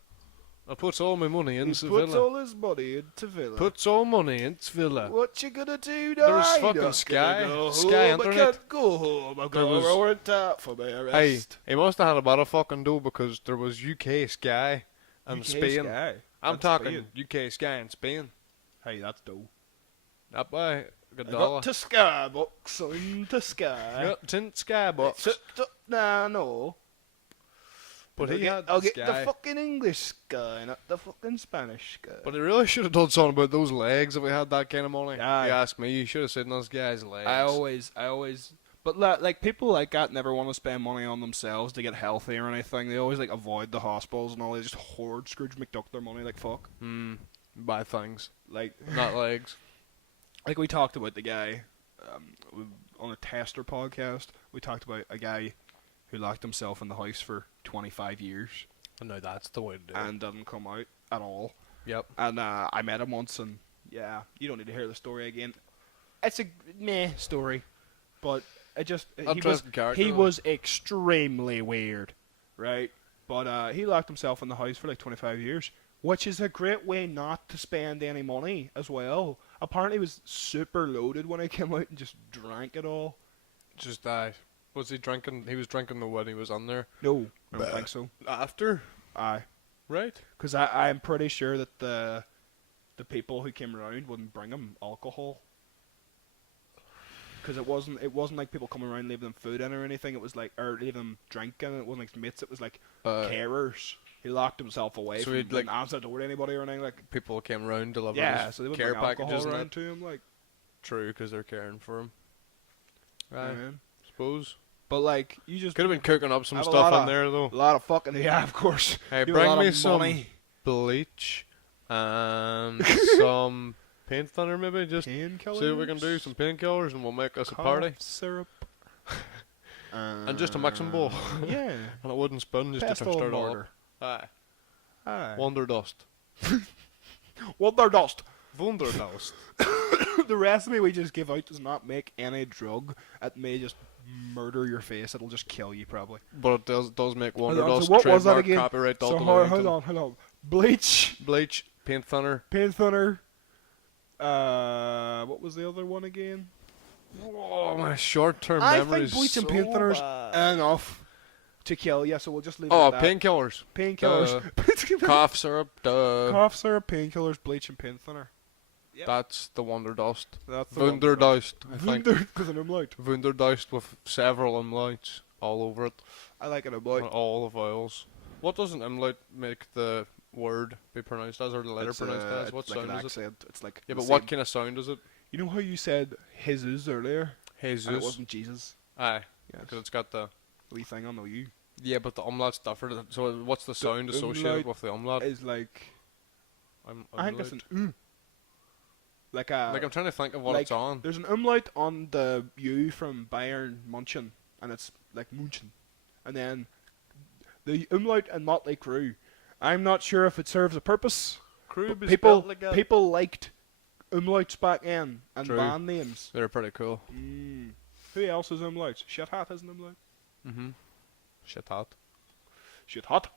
I puts all my money He into puts villa. all his money into villa. Puts all money into villa. What you gonna do There now? was fucking Not Sky. gonna go Sky home. I Internet. can't go home. I'm There gonna was- warrant out for my Hey, arrest. he must have had a bit of fucking dough because there was UK Sky and UK Spain. Sky. I'm That's talking Spain. UK Sky and Spain. Hey, that's dough. That boy, a I dollar. got to Sky, box on to Sky. Yeah, tint Sky box. Nah, no. But he had I'll get Sky. the fucking English Sky, not the fucking Spanish Sky. But he really should have done something about those legs if we had that kind of money. Aye. You ask me, you should have said those guys' legs. I always, but like people like that never want to spend money on themselves to get healthy or anything. They always like avoid the hospitals and all. They just hoard Scrooge McDuck their money like fuck. Buy things, Like, not legs. like we talked about the guy on a Tester podcast. We talked about a guy who locked himself in the house for 25 years No, that's the way to do it. and didn't come out at all. Yep. And I met him once, and yeah, you don't need to hear the story again. It's a meh story, but it just Interesting character, he though. was extremely weird, right? But he locked himself in the house for like 25 years, which is a great way not to spend any money as well. Apparently, he was super loaded when he came out and just drank it all. Just was he drinking? He was drinking the when he was on there. No, I don't think so. After, Aye, right? because I'm pretty sure that the people who came around wouldn't bring him alcohol. Because it wasn't like people coming around leaving them food in or anything. It was like, or leaving them drinking. It wasn't like mates. It was like carers. He locked himself away So from he'd, didn't like, answer the door to anybody or anything. Like, people came round delivering yeah, his so they would care bring alcohol packages and around that. to him. Like, True, because they're caring for him. I Aye, mean. suppose. But like, you just Could have been cooking up some have a stuff lot in of- there though. a lot of fucking yeah, of course. Hey, You have a bring lot me of some money. bleach and some paint thinner maybe. Just Painkillers. see what we can do. Some painkillers and we'll make us a party. Cough syrup. And just a mixing bowl. Yeah. And a wooden spoon just Pestle to stir and it all mortar. up. Aye. Aye. Wonder dust. Wonderdust. Wonder dust. The recipe we just give out does not make any drug. It may just murder your face. It'll just kill you probably. But it does make wonder Hold on, dust. so what was that Trademark, again? copyright, So Dualta and hold Oisin. on. Bleach, Bleach, paint thinner. paint thinner. What was the other one again? Oh, my short-term I memory think is bleach and so paint thinner is bad. enough to kill you. So we'll just leave it Oh, at that. painkillers. Painkillers. Cough syrup. Cough syrup, painkillers, bleach, and paint thinner. Yep. That's the wonder dust. That's the Wunder dust. I think. Wunder, with an umlaut. Wunder dust with several umlauts all over it. I like an And umlaut. all the vowels. What does an umlaut make the word be pronounced as, or the letter pronounced as? What it's like sound an is it? accent. It's like Yeah, the but what same- kind of sound is it? You know how you said Jesus earlier, and it Jesus. wasn't Jesus. Aye, Yes. because it's got the. Wee thing on the U. Yeah, but the umlaut's different. So what's the sound associated umlaut with the umlaut? It's like I'm, I think it's an like a Like I'm trying to think of what like, it's on. There's an umlaut on the U from Bayern München, and it's like München, and then the umlaut in Motley Crue. I'm not sure if it serves a purpose. Crew But be people spelt like that. people liked umlauts back then and True. band names. They're pretty cool. Who else is umlauts? Shit Hat has an umlaut. Mm-hmm. Shit hot. Shit Hat.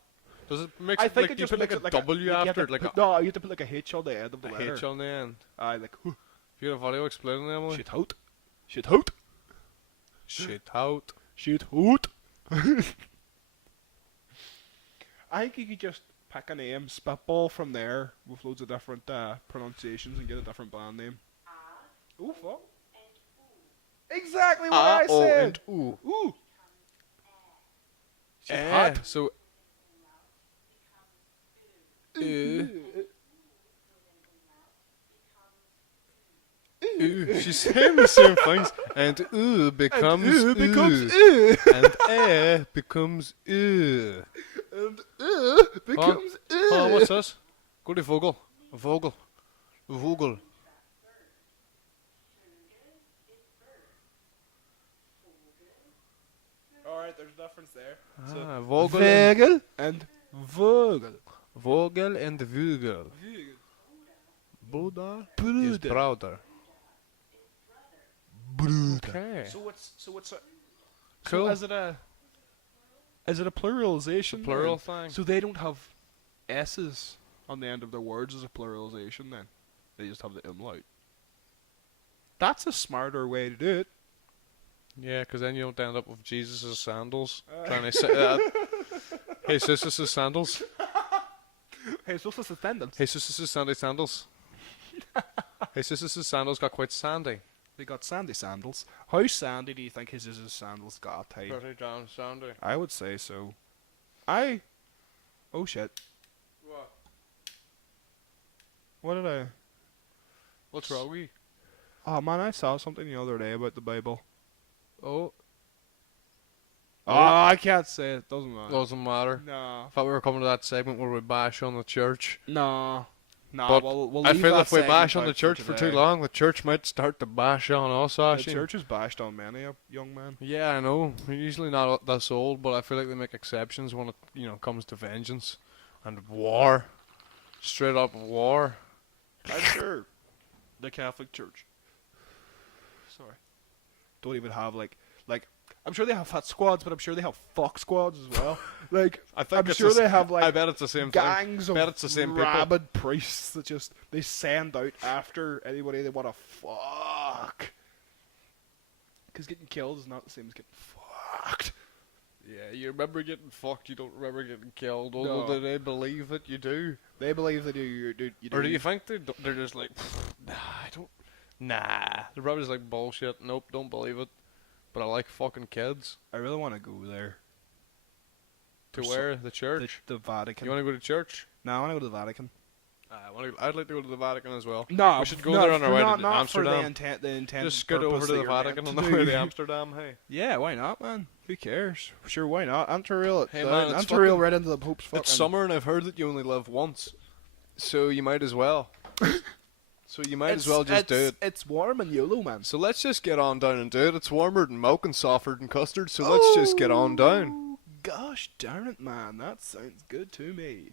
Does it make I it think like it you just put like makes a it like W you have after to it, like put- a no, you have to put like a H on the end of the letter. H on the end? Aye, like If you got a video explaining them, shit out, shit out, shit out. shit out. I think you could just pick a name, spitball from there with loads of different pronunciations and get a different band name. Ooh, fuck. Exactly what I O said. and ooh. Ooh. Shit Eh, hot. so. Ooh. Ooh. She's saying the same things. And ooh becomes ooh becomes ooh. And eh becomes ooh. And becomes Oh, what's this? Go to Vogel. Vogel. Vogel. Alright, there's a difference there. Ah, Vogel and, Vogel and Vogel. Vogel and Vogel. Buddha is brother. Okay. So what's a Cool. So is it a pluralization? Plural then? thing. So they don't have S's on the end of their words as a pluralization then. They just have the umlaut. That's a smarter way to do it. Yeah, because then you don't end up with Jesus' sandals. Trying to say that. Hey, Jesus' sandals. Hey, so this is attendance. Hey, Jesus' sandy sandals. Hey, Jesus' sandals got quite sandy. They got sandy sandals. How sandy do you think his sandals got? Hey? Pretty damn sandy. I would say so. Oh shit. What? What did I... What's wrong with you? Oh man, I saw something the other day about the Bible. Oh, Oh, I can't say it. Doesn't matter. doesn't matter. No. I thought we were coming to that segment where we bash on the church. No. No, But we'll I leave feel that if we segment bash on out the church for too today. long, the church might start to bash on us, The actually. church has bashed on many a young man. Yeah, I know. We're usually not this old, but I feel like they make exceptions when it, comes to vengeance and war. Straight up war. I'm sure the Catholic Church. Sorry. Don't even have like I'm sure they have hot squads, but I'm sure they have fuck squads as well. Like I'm sure they have I like bet it's the same thing. gangs of bet it's the same people. rabid priests that just they send out after anybody they want to fuck. Because getting killed is not the same as getting fucked. Yeah, you remember getting fucked, you don't remember getting killed. No. Although do they believe it, you do. They believe they do. You do. Or do you think they're just like, nah, I don't. Nah. They're probably just like, bullshit, nope, don't believe it. But I like fucking kids. I really want to go there. To where? The church? The Vatican. You want to go to church? No, I want to go to the Vatican. I'd like to go to the Vatican as well. No, we should go there on our way to not for Amsterdam. the intent Just scoot over to the Vatican on the way to Amsterdam. Hey. Yeah, why not, man? Who cares? Sure, why not? Anterreal, Hey, man, it's Anterreal right into the Pope's fucking... It's summer, and I've heard that you only live once, so you might as well. So you might as well just do it. It's warm and YOLO, man. So let's just get on down and do it. It's warmer than milk and softer than custard, so let's just get on down. Gosh darn it, man. That sounds good to me.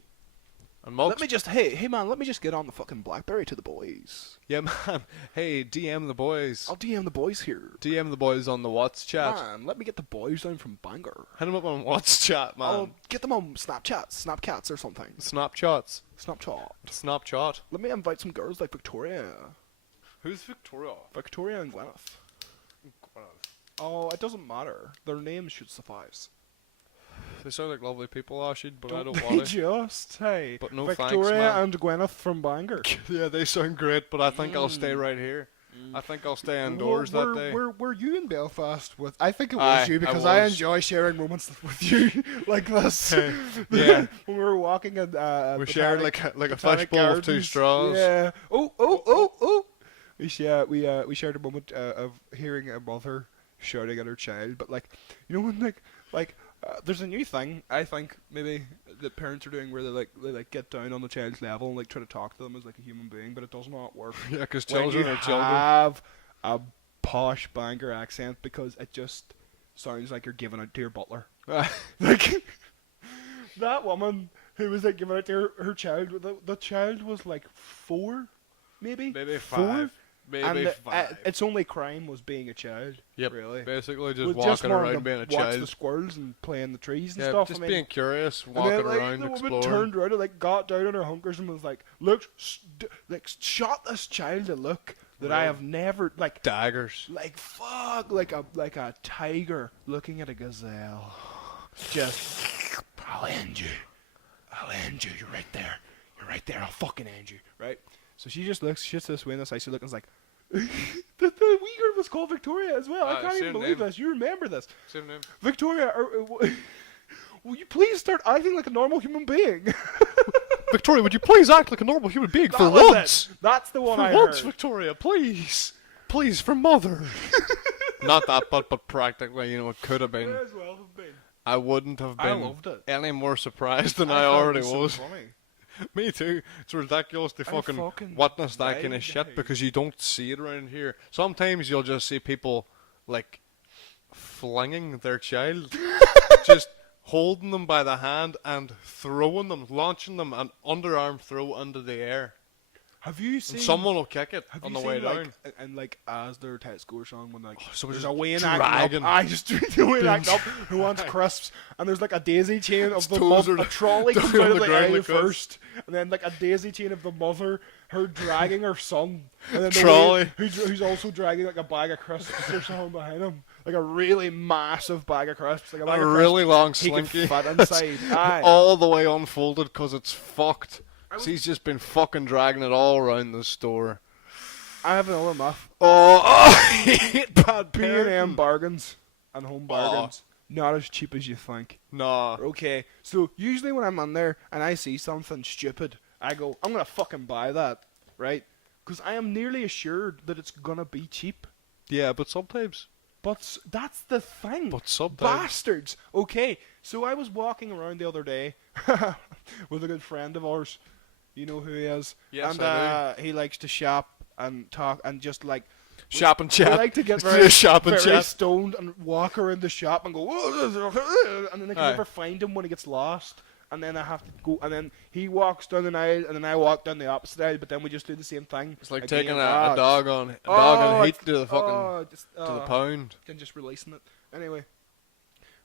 And Let me just, hey man, let me just get on the fucking BlackBerry to the boys. Yeah, man. Hey, DM the boys. I'll DM the boys here. DM the boys on the What's chat. Man, let me get the boys down from Bangor. Hit them up on What's chat, man. I'll get them on Snapchats or something. Snapchats. Snapchat. Let me invite some girls like Victoria. Who's Victoria? Victoria and Gwyneth. Oh, it doesn't matter. Their names should suffice. They sound like lovely people, Ashid, but I don't they want to. just, hey. But no Victoria thanks, man. and Gwyneth from Bangor. Yeah, they sound great, but I think I'll stay right here. I think I'll stay indoors that day. Were you in Belfast with? I think it Aye, was you because I I was. enjoy sharing moments with you like this. Yeah. When we were walking at We shared like a fishbowl with two straws. Yeah. Oh. We shared a moment of hearing a mother shouting at her child, but like, you know, when like there's a new thing I think maybe that parents are doing where they get down on the child's level and like try to talk to them as like a human being, but it does not work. Yeah, because When children you are children. have a posh Bangor accent, because it just sounds like you're giving out to your butler. Like that woman who was like giving out to her child. The child was like 4, maybe 5. 4? Maybe And 5. its only crime was being a child. Yep. Really. Basically, just With walking wanting around to being a watch child. the squirrels and playing the trees and Yeah, stuff. just I mean, being curious, and walking then, like, around, the woman exploring. turned around and like got down on her hunkers and was like, "Look, shot this child a look that I have never like." Daggers. Like fuck, like a tiger looking at a gazelle. Just, I'll end you. You're right there. I'll fucking end you. Right. So she just looks, shits this way in the side. She looks like, the wee girl was called Victoria as well. I can't even believe this. You remember this? Same name. Victoria, will you please start acting like a normal human being? Victoria, would you please act like a normal human being That for was once? it. That's the one For I once, heard. Victoria, please. Please, for mother. Not that, but practically, you know, it could have been. May as well have been. I wouldn't have I been loved it. any more surprised than I thought already it so was. funny. Me too. It's ridiculous to fucking witness that kind of died. shit because you don't see it around here. Sometimes you'll just see people like flinging their child, just holding them by the hand and throwing them, launching them an underarm throw into the air. Have you seen? And someone will kick it Have on you the way seen, down. like, and like as their Tesco song when like someone's there's a Wayne dragging. acting up, I just the Wayne acting up who wants crisps, and there's like a daisy chain of the mother, a trolley comes down out of the the ground aisle like this. first, and then like a daisy chain of the mother, her dragging her son, and then the Trolley. Wayne, who's also dragging like a bag of crisps or something behind him, like a really massive bag of crisps, like a bag A of really long crisps he can slinky. fit inside. Aye. All the way unfolded because it's fucked. So he's just been fucking dragging it all around the store. I have another muff. I hate bad B&M parenting. bargains and home bargains. Not as cheap as you think. Nah. Okay, so usually when I'm on there and I see something stupid, I go, I'm gonna fucking buy that, right? Because I am nearly assured that it's gonna be cheap. Yeah, but sometimes. But that's the thing. But sometimes. Bastards. Okay, so I was walking around the other day with a good friend of ours. You know who he is. Yes, and I he likes to shop and talk and just like Shop and we chat. like to get very, Shop and very chat. stoned and walk around the shop and go, "Whoa," and then I can Aye. never find him when he gets lost. And then I have to go, and then he walks down the aisle, and then I walk down the opposite aisle. But then we just do the same thing. It's like again. taking Ah, a dog on heat it's- to the fucking to the pound. and just releasing it. Anyway,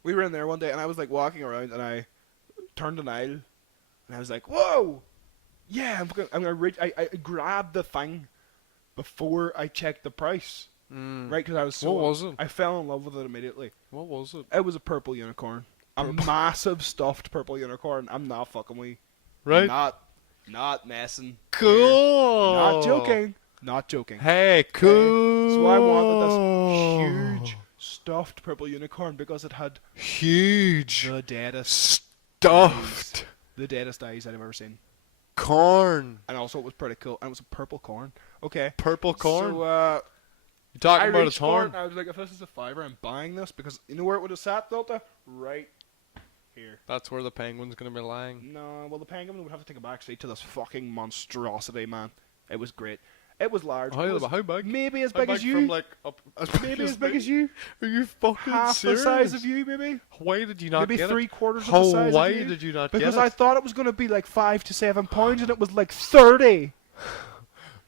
we were in there one day, and I was like walking around, and I turned an aisle, and I was like, "Whoa, yeah, I'm gonna reach." I grabbed the thing before I checked the price, right? Because I was so What was it? I fell in love with it immediately. What was it? It was a purple unicorn, a massive stuffed purple unicorn. I'm not fucking with you. Right? Not messing. Cool. Not joking. Not joking. Hey, cool. So I wanted this huge stuffed purple unicorn because it had huge the deadest Stuffed The deadest eyes I've ever seen. corn. And also it was pretty cool. And it was a purple corn. Okay. Purple corn. So, You talking I about reached its for it horn? and I was like, if this is a fiver, I'm buying this because you know where it would have sat, Delta? Right here. That's where the penguin's gonna be lying. No, well, the penguin would have to take a back seat to this fucking monstrosity, man. It was great. It was large. It was How big? maybe as How big as you. From like up, Maybe as big as you. Are you fucking Half serious? the size of you, maybe. Why did you not Maybe get 3/4 of How the size why of you. did you not Because get I it? thought it was going to be like 5 to 7 pounds and it was like 30.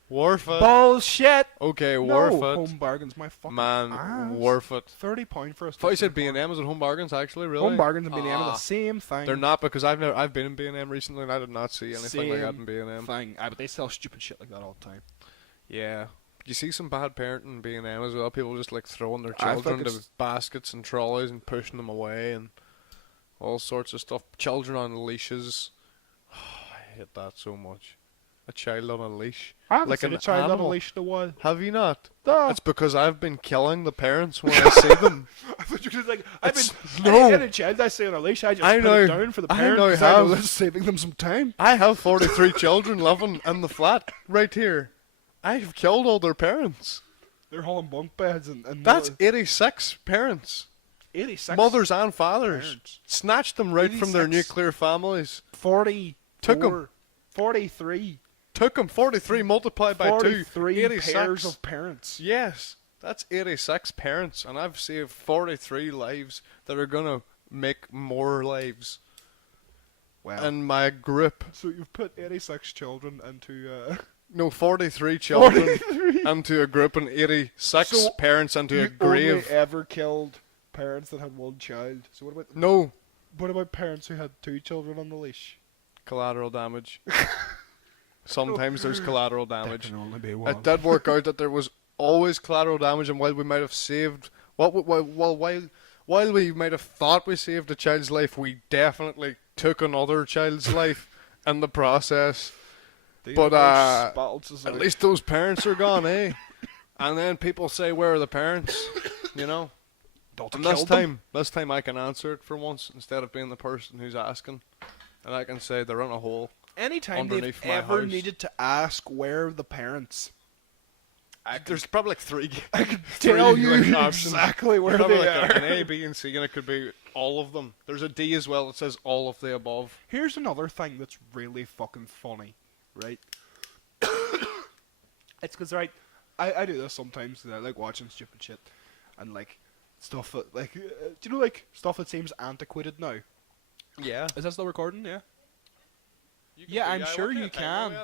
Worth it. Bullshit. Okay, No, worth it. Home Bargains, my fucking Man, ass. worth it. £30 for a I thought you said B&M was at Home Bargains, actually, really? Home Bargains and B&M are the Ah. same thing. They're not, because I've been in B&M recently and I did not see anything like that Same in B&M. thing. But they sell stupid shit like that all the time. Yeah. You see some bad parenting in B&M as well. People just like throwing their I think children into it's- baskets and trolleys and pushing them away and all sorts of stuff. Children on leashes. I hate that so much. A child on a leash. I haven't Like seen an a child on a animal. leash in a while. Have you not? Duh. It's because I've been killing the parents when I see them. I thought you were just like, I've It's- been. no. Any child I see on a leash, I just I put know- it down for the I parents. know 'cause I know how. that's saving them some time. I have 43 children living in the flat right here. I have killed all their parents. They're all in bunk beds and That's 86 parents. 86 Mothers and fathers. parents. Snatched them right from their 86. nuclear families. 40 Took 'em. 43 Took them 43 multiplied by 2. 43 86. pairs of parents. Yes, that's 86 parents, and I've saved 43 lives that are gonna make more lives. Wow. And my grip, So you've put 86 children into no, 43 children 43. into a group and 86 So parents into a You only grave. ever killed parents that had one child. So No, what about parents who had 2 children on the leash? collateral damage. Sometimes there's collateral damage. That can only be It did work out that there was always collateral damage, and while we might have saved, while we might have thought we saved a child's life, we definitely took another child's life in the process. But, At least those parents are gone, eh? And then people say, "Where are the parents?" You know. And this time I can answer it for once instead of being the person who's asking, and I can say they're in a hole. Anytime they've underneath my ever house. needed to ask where are the parents, There's probably like three. I could Three, tell you like, options. exactly where Probably they like are. an A, B, and C, and it could be all of them. There's a D as well that says all of the above. Here's another thing that's really fucking funny, right? It's because, right, I do this sometimes 'cause I like watching stupid shit and like stuff that like do you know like stuff that seems antiquated now? Yeah. Is that still recording? Yeah. Yeah, I'm sure you can.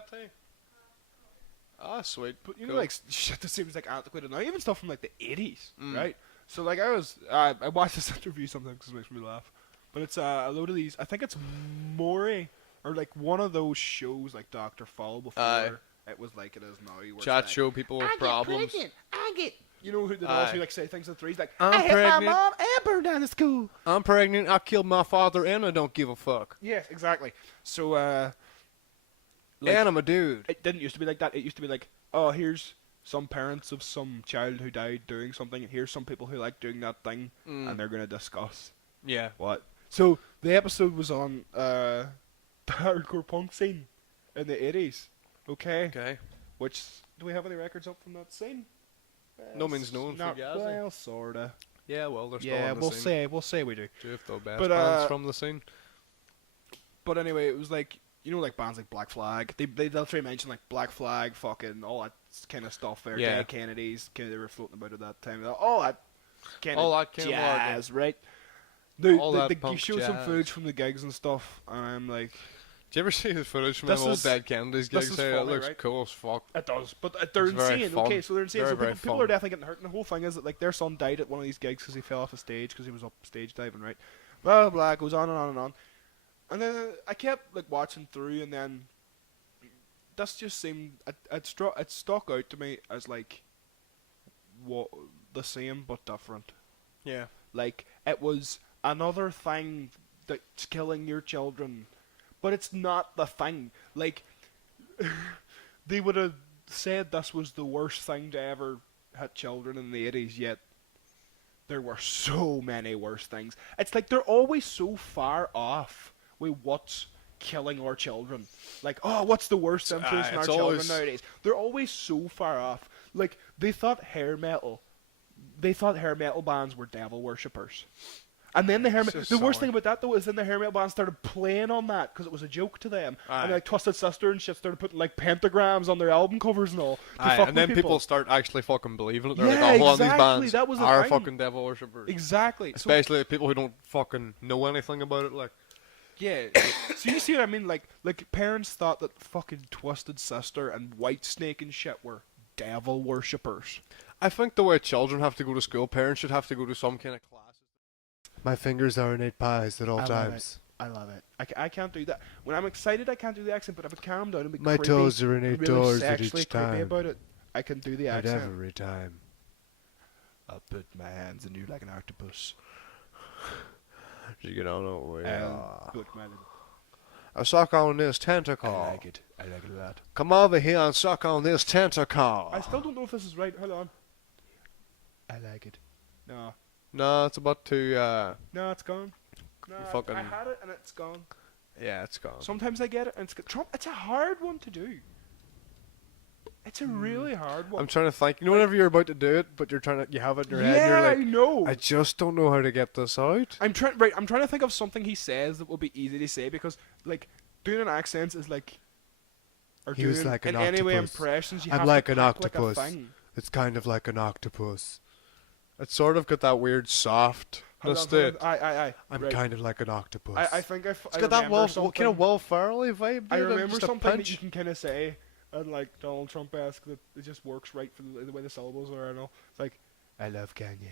Ah, sweet. But you Cool. know, like shit that seems like antiquated now, even stuff from like the 80s, Mm. right? So like I watch this interview sometimes because it makes me laugh. But it's a load of these. I think it's Maury or like one of those shows like Dr. Fall before Aye. it was like it is now. Where it's Chat like, show people with I problems. Get pregnant. I get. You know who the Aye. dolls who like say things in threes like I'm I hit pregnant. my mom and burned down the school. I'm pregnant. I killed my father, and I don't give a fuck. Yes, exactly. So And I'm a dude. it didn't used to be like that. It used to be like, oh, here's some parents of some child who died doing something, and here's some people who like doing that thing, and they're gonna discuss Yeah. what. So the episode was on the hardcore punk scene in the 80s. Okay. Okay. Which do we have any records up from that scene? No means no in Not Fugazi. well, sorta. Yeah, well, they're still Yeah, on the scene. we'll say we do. Two of the best But, bands from the scene. But anyway, it was like, you know, like bands like Black Flag. They'll try to mention like Black Flag, fucking all that kind of stuff there. Yeah. Dead Kennedys, kind of they were floating about at that time. All that kind All of that kind of jazz, right? No, All that you punk show some jazz. footage from the gigs and stuff, and I'm like, Did you ever see his footage from This them old is- Dead Kennedys this gigs? is Hey, it funny, looks right? cool as fuck. it does, but they're It's very insane. fun. Okay, so they're insane. Very, So very people fun. are definitely getting hurt, and the whole thing is that like their son died at one of these gigs because he fell off a stage because he was up stage diving, right? Blah blah blah, goes on and on and on, and then I kept like watching through, and then this just seemed it stuck out to me as like what the same but different. Yeah. Like it was another thing that's killing your children, but it's not the thing. Like they would have said this was the worst thing to ever hit children in the 80s, yet there were so many worse things. It's like they're always so far off with what's killing our children. Like, oh, what's the worst influence on our it's children always- nowadays? They're always so far off. Like, they thought hair metal bands were devil worshippers. And then the just worst silly. thing about that though is then the hair metal band started playing on that because it was a joke to them. Aye. And like Twisted Sister and shit started putting like pentagrams on their album covers and all. To Aye, fuck and then with people start actually fucking believing it. They're Yeah, like, oh, hold on, these exactly, bands that was the are thing. fucking devil worshippers. Exactly. So, Especially people who don't fucking know anything about it. Like, yeah. So you see what I mean? Like parents thought that fucking Twisted Sister and Whitesnake and shit were devil worshippers. I think the way children have to go to school, parents should have to go to some kind of classes. My fingers are in 8 pies at all times. I love it. I can't do that. When I'm excited, I can't do the accent, but if I calm down and be My creepy, toes are in and 8 really doors at sexually each creepy time. about it, I can do the At accent. every time. I'll put my hands in you like an octopus. You get on over. I'll put my little... I suck on this tentacle. I like it. I like it a lot. Come over here and suck on this tentacle. I still don't know if this is right. Hold on. I like it. No. No, it's about to, No, it's gone. No, fucking- I had it and it's gone. yeah, it's gone. Sometimes I get it and it's Trump. It's a hard one to do. It's a really hard one. I'm trying to think. You know, whenever you're about to do it, but you have it in your head, and Yeah, you're I like, know. I just don't know how to get this out. I'm trying to think of something he says that will be easy to say because like doing an accent is like. Or He was doing like an in any way octopus. impressions. You I'm have like to an pack like a octopus. thing. It's kind of like an octopus. It's sort of got that weird softness to it. I. I'm right. kind of like an octopus. I think It's I got that remember kind of something- Will Ferrell vibe. I dude, remember just a something that pinch. you can kind of say, and like Donald Trump-esque, that it just works right for the way the syllables are and all. It's like, I love Kanye.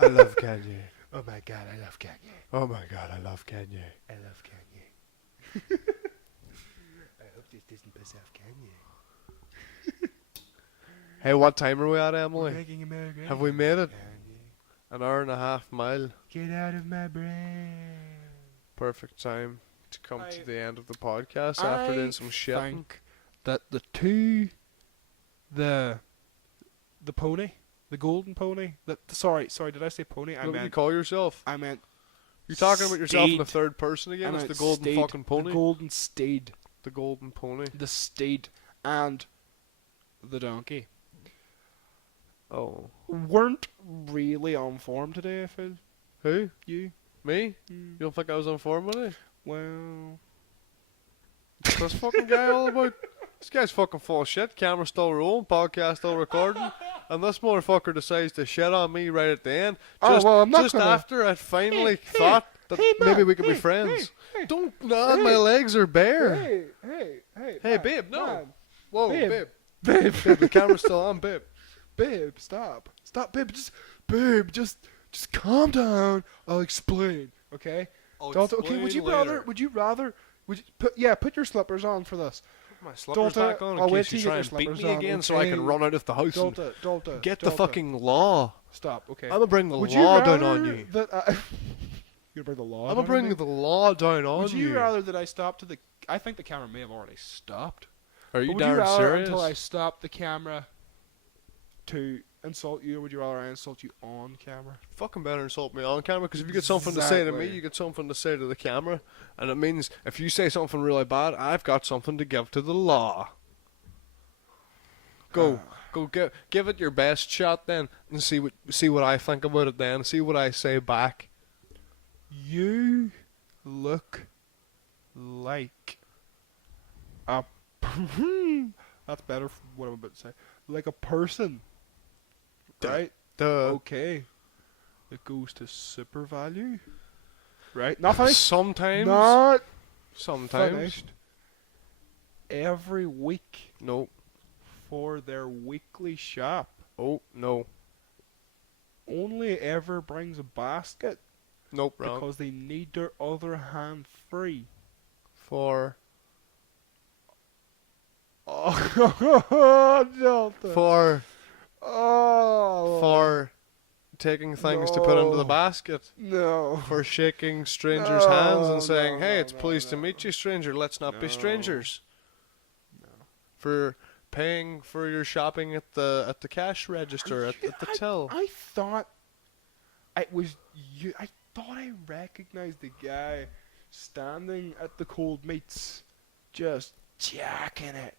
I love Kanye. Oh my god, I love Kanye. Oh my god, I love Kanye. I love Kanye. I hope this doesn't piss off Kanye. Hey, what time are we at, We're Emily? making America great Have we again, made it? Kanye. An hour and a half mile. Get out of my brain. Perfect time to come I- to the end of the podcast after doing some shit. I think that the pony, the golden pony. Sorry, did I say pony? What do you call yourself? I meant. You're talking about yourself in the steed. third person again? I It's meant the golden steed. fucking pony? The golden steed. The golden pony. The steed and the donkey Oh. weren't really on form today. I feel Who? you. Me? You don't think I was on form today? Well, What's this fucking guy all about? This guy's fucking full of shit. Camera still rolling, podcast still recording, and this motherfucker decides to shit on me right at the end. Oh, Just, well, I'm not just gonna- after I finally thought that hey, man, maybe we could be hey, friends. hey, Don't nod, hey, my legs are bare. hey, Hey, man, babe, no. man. Whoa, babe. babe. Babe, Babe, the camera's still on, babe. babe, stop, babe, just calm down. I'll explain, okay? Dalton, okay, would you put your slippers on for this? My slippers Dalton, back on I'll in wait case till you you try get and your beat me slippers on, again so I can okay? run out of the house and Dalton, get the fucking law. Stop, okay. I'm gonna bring the Would law you down rather on you. That you're gonna bring the law I'm down gonna on bring me? the law down on Would you. you rather that I stop to the... I think the camera may have already stopped. Are you But would you darn rather serious? until I stop the camera to insult you, or would you rather I insult you on camera? Fucking better insult me on camera, because if you get something to say to me, Exactly. you get something to say to the camera, and it means if you say something really bad, I've got something to give to the law. Go, give it your best shot then, and see what I think about it then. See what I say back. You look like a... That's better for what I'm about to say. Like a person. Right? Duh. Okay. It goes to super value. Right? Not finished. Sometimes. Not Sometimes. finished. Every week No. for their weekly shop Oh no. only ever brings a basket Nope. Wrong. because they need their other hand free. For Oh, Delta. Oh. for taking things to put into the No. basket. No. For shaking strangers' hands and saying, no, "Hey, no, it's pleased to meet you, stranger. Let's not be No. strangers." No. For paying for your shopping at the cash register at the till. I thought it was you. I thought I recognized the guy standing at the cold meats, just jacking it.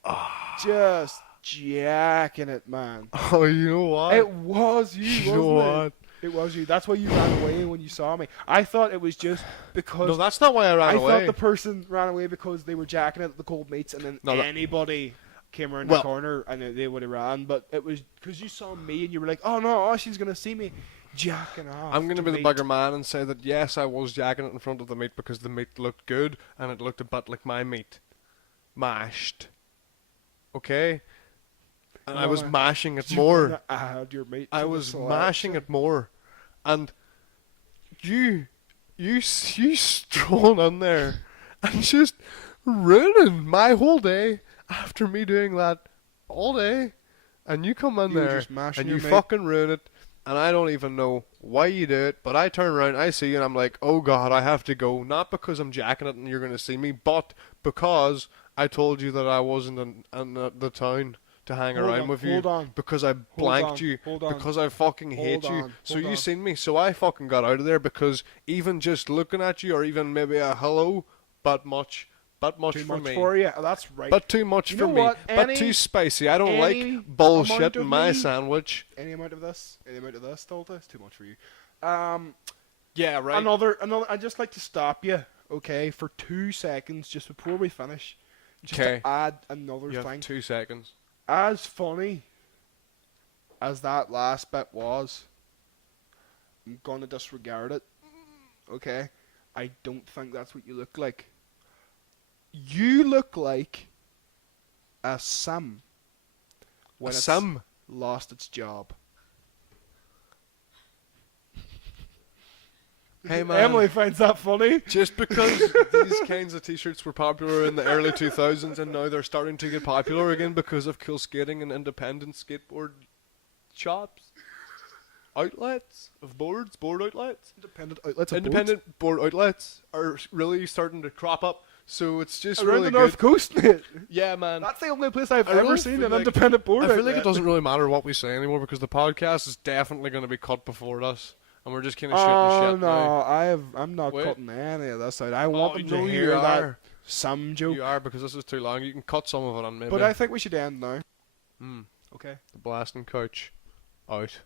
Just jacking it, man. Oh, you know what? It was you, You wasn't know it? what? It was you. That's why you ran away when you saw me. I thought it was just because... No, that's not why I ran I away. thought the person ran away because they were jacking it at the cold meats, and then anybody came around the corner and they would have ran. But it was because you saw me and you were like, "Oh no, oh, she's gonna see me jacking off." I'm going to be the meat. bigger man and say that yes, I was jacking it in front of the meat because the meat looked good and it looked a bit like my meat. Mashed. Okay? And I was mashing it more. Add your meat. I to was the mashing selection. it more. And you strolled in there and just ruining my whole day after me doing that all day. And you come in You were there just mashing and your you meat. fucking ruin it. And I don't even know why you do it, but I turn around, I see you, and I'm like, oh god, I have to go. Not because I'm jacking it and you're going to see me, but because I told you that I wasn't in the town to hang around with you. Hold on. Because I blanked you. Hold on. Because I fucking hate Hold you. on, So hold you on. seen me, so I fucking got out of there because even just looking at you, or even maybe a hello, but much Too for much me. for you. That's right. But too much You for know me. what? But too spicy. I don't any like bullshit amount in of my me- sandwich. Any amount of this, Dolta, it's too much for you. Yeah, right. Another. I'd just like to stop you, okay, for 2 seconds, just before we finish, just Okay. to add another You have thing. 2 seconds. As funny as that last bit was, I'm gonna disregard it. Okay, I don't think that's what you look like. You look like a sim when A it's sim? lost its job. Hey man. Emily finds that funny. Just because these kinds of t-shirts were popular in the early 2000s and now they're starting to get popular again because of cool skating and independent skateboard shops, outlets of board outlets, independent board outlets are really starting to crop up. So it's just Around really the North good. Coast, mate. Yeah, man. That's the only place I've I ever really seen feel an like- independent board I feel like outlet. it doesn't really matter what we say anymore because the podcast is definitely going to be cut before us, and we're just kind of shitting shit no, now. I'm not Wait. cutting any of this out. I want them to no, hear you that are. some joke. You are, because this is too long. You can cut some of it on maybe. But I think we should end now. Hmm. Okay. The blasting couch out.